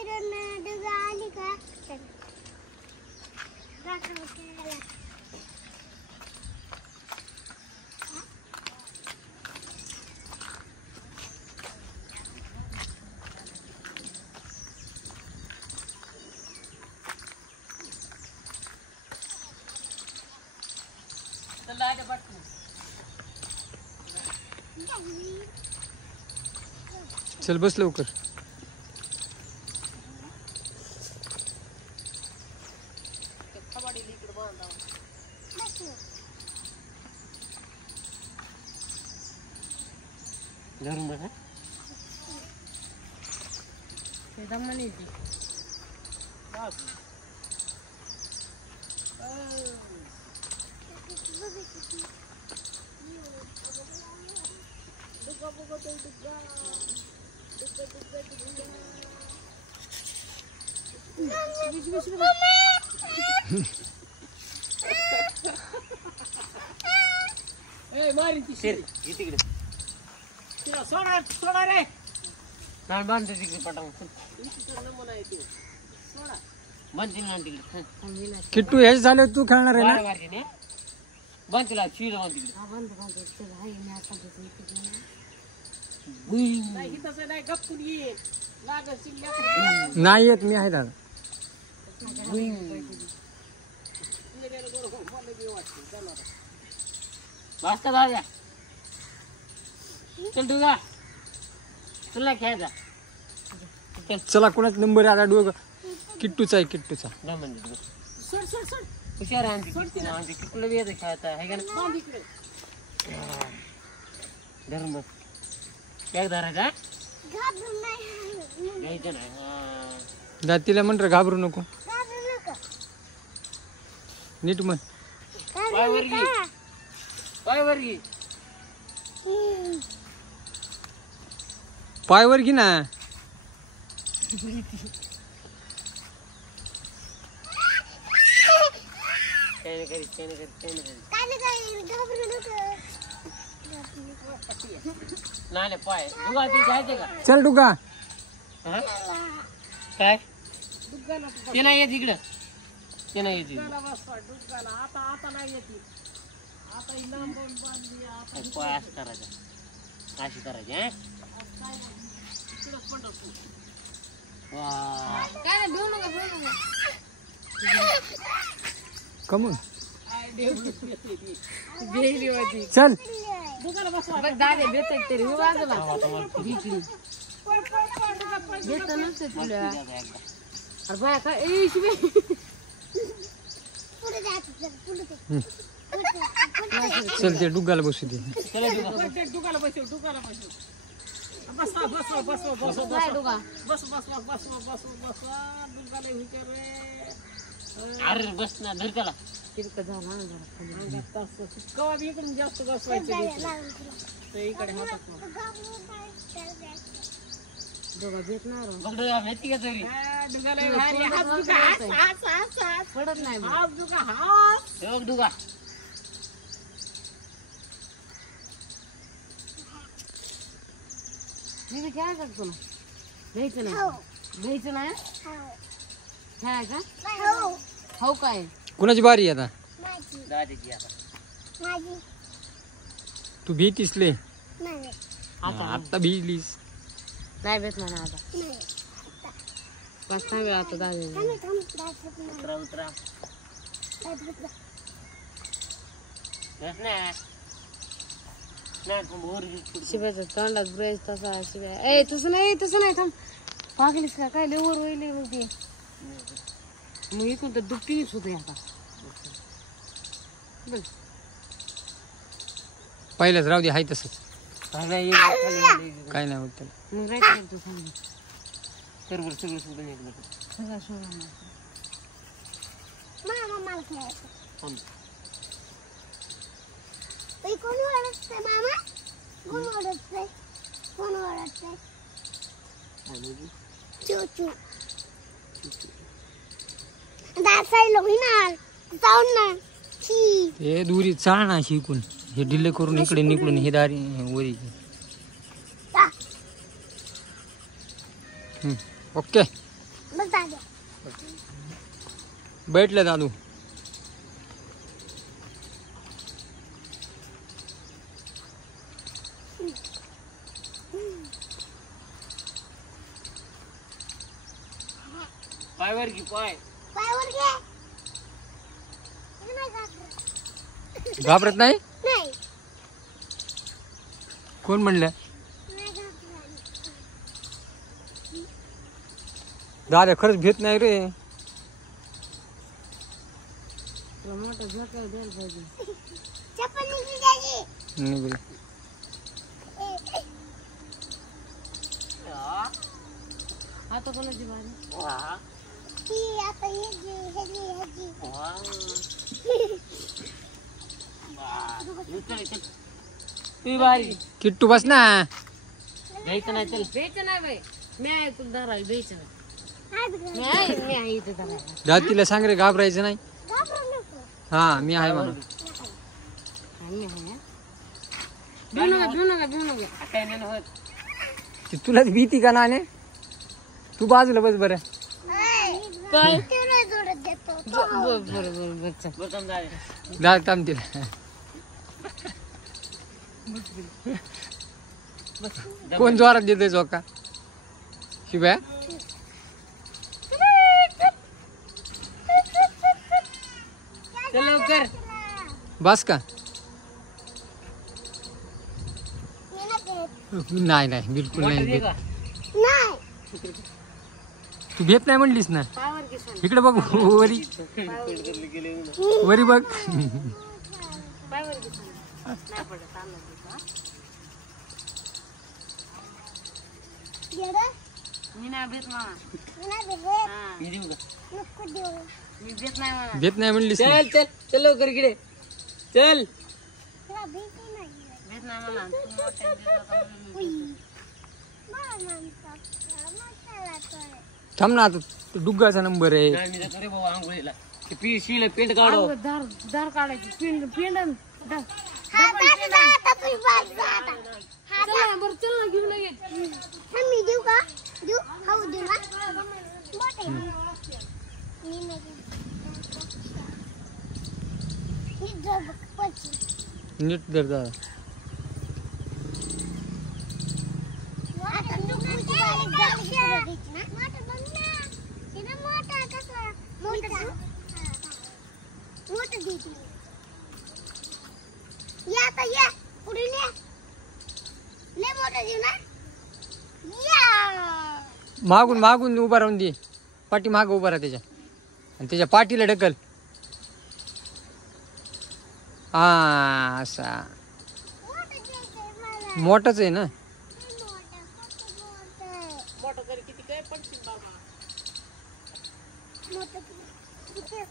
मित्रांनो डुगा आली का चल बस लवकर. धरून बघा दमनी तिकडे सोडा रे नाही बांधते तिकडे पटावून बांधतील ना तिकडे. किट्टू हेच झाले तू खेळणार आहे ना. बांधतील शिव बांध तिकडे नाही येत मी आहे दादा. वाजता दादा चल डुगा तुला खेळायचा. चला कोणाचा नंबर आहे आता. डोगा किट्टूचा आहे किट्टूचा. हुशार आहे किट्टूला बी येतं खेळता आहे का ना. धरून बस एक धरायचा घ्यायचं नाही. तिला म्हण रे घाबरू नको. नीट म्हण. पायवर घे पायवर घे पायवर घे ना. नाही पाय दुगा जायचे का. चल डुगा काय ते नाही येत इकडं ते नाही येत पाय असं करायचं अशी करायची. कमून चल चल ते डुगाला बसू दे. अरे बस ना धर त्याला कवा बी इकडून जास्त बसवायचं इकडे दोघा भेटणार माहिती का तरी पडत नाही डुगा मी काय करतो ना घ्यायचं नाही घ्यायचं नाही खेळायचं हो काय. कुणाची बारी आहे आता. दादीची आता तू भीतीसले आता भिजलीस नाही भेटणार आता पाच वेळा आता दादी उतरा उतरा शिवायचं तोंडात ब्रेस तसा शिवाय ए तसं नाही थांब पागलीस का काय लेवर होईल मग ते मग इकडून तर दुपटीच होते आता. पहिल्याच राहू दे हाय तसंच काय नाही होत त्याला. मग राईट तू सांग तर बरं सगळं सोडून एक मिनिट सगळं सोडून कोण ओरडतंय मामा कोण ओरडतंय कोण ओरडतंय चूचू दासायला होईनार जाऊन ना हे दुरी चाळ ना शिकून हे डिले करून इकडे निकडून हे दारी वरी. ओके बस दादा बैठले दादू. पायवर की पाय पायावर घे हे नाही घाबरत. घाबरत नाही. नाही कोण म्हणलं? नाही घाबरत. दादा खरंच भेट नाही रे. मोठा झोका द्यायला पाहिजे. चप्पल निघली त्याची. निघाली. आता कोणाची बारी? ती आता ह्याची. ती बारी किट्टू बस ना. द्यायचं नाही चल. द्यायचं नाही बाई. मी आहे तुला धरायला द्यायचं नाही. हात घाल. मी आहे इथे धरायला. दातीला सांग रे घाबरायचं नाही. घाबरू नको. हा मी आहे म्हणून. मी आहे. भिऊ नका. काय नाही होत. ती तुला भीती का नाने? तू बाजूला बस बरं. काय? ते नाही जोडत देतो. बरोबर चल. दादा थांब तिला. कोण जोरात देतोय चोका? शिव्या. चल लवकर. बस का? मी नाही नाही नाही बिलकुल नाही भेट. नाही तू भेट नाही म्हणलीस ना. पायवर की सांग. इकडे बघ वरी वरी बघ. पायवर की सांग. नाही पडत आणलं तुला. गेलं? मी नाही भेट मामा. मी नाही भेटत. हा. नको देऊ. मी भेट नाही मामा. भेट नाही म्हणलीस ना. चल लवकर इकडे. चल. तुला भीती नाही. भेट नाही मला. तू मोठ्या दिवसाचा उई. मला म्हणतात, मोठ्याला तर. थांब ना आता डुग्गाचा नंबर आहे. पेंट काढ. दार काढायची. पेंड आता तुम्ही बस जा आता. बरं चल ना घेऊन ये. मी देऊ का? देऊ? खाऊ देऊ ना? मोठे. मी नाही देत. मी जर बघ, पडची. नीट धर दादा. आता तू कुठे आहे? गाडी सुरू द्यायची ना? मोठं बघ ना. हे ना मोठं कसं? मोठं. मोठं देते. या आता या. पुढे ये. लय मोठं देऊ ना? या. मागून उभा राहून दे. पाठी माग उभा राहा त्याच्या आणि त्याच्या पाठीला ढकल. हा असा मोठं द्यायचंय मला. मोठाच आहे ना. मोठं तरी किती काय पडतील बाबा. मोठं किती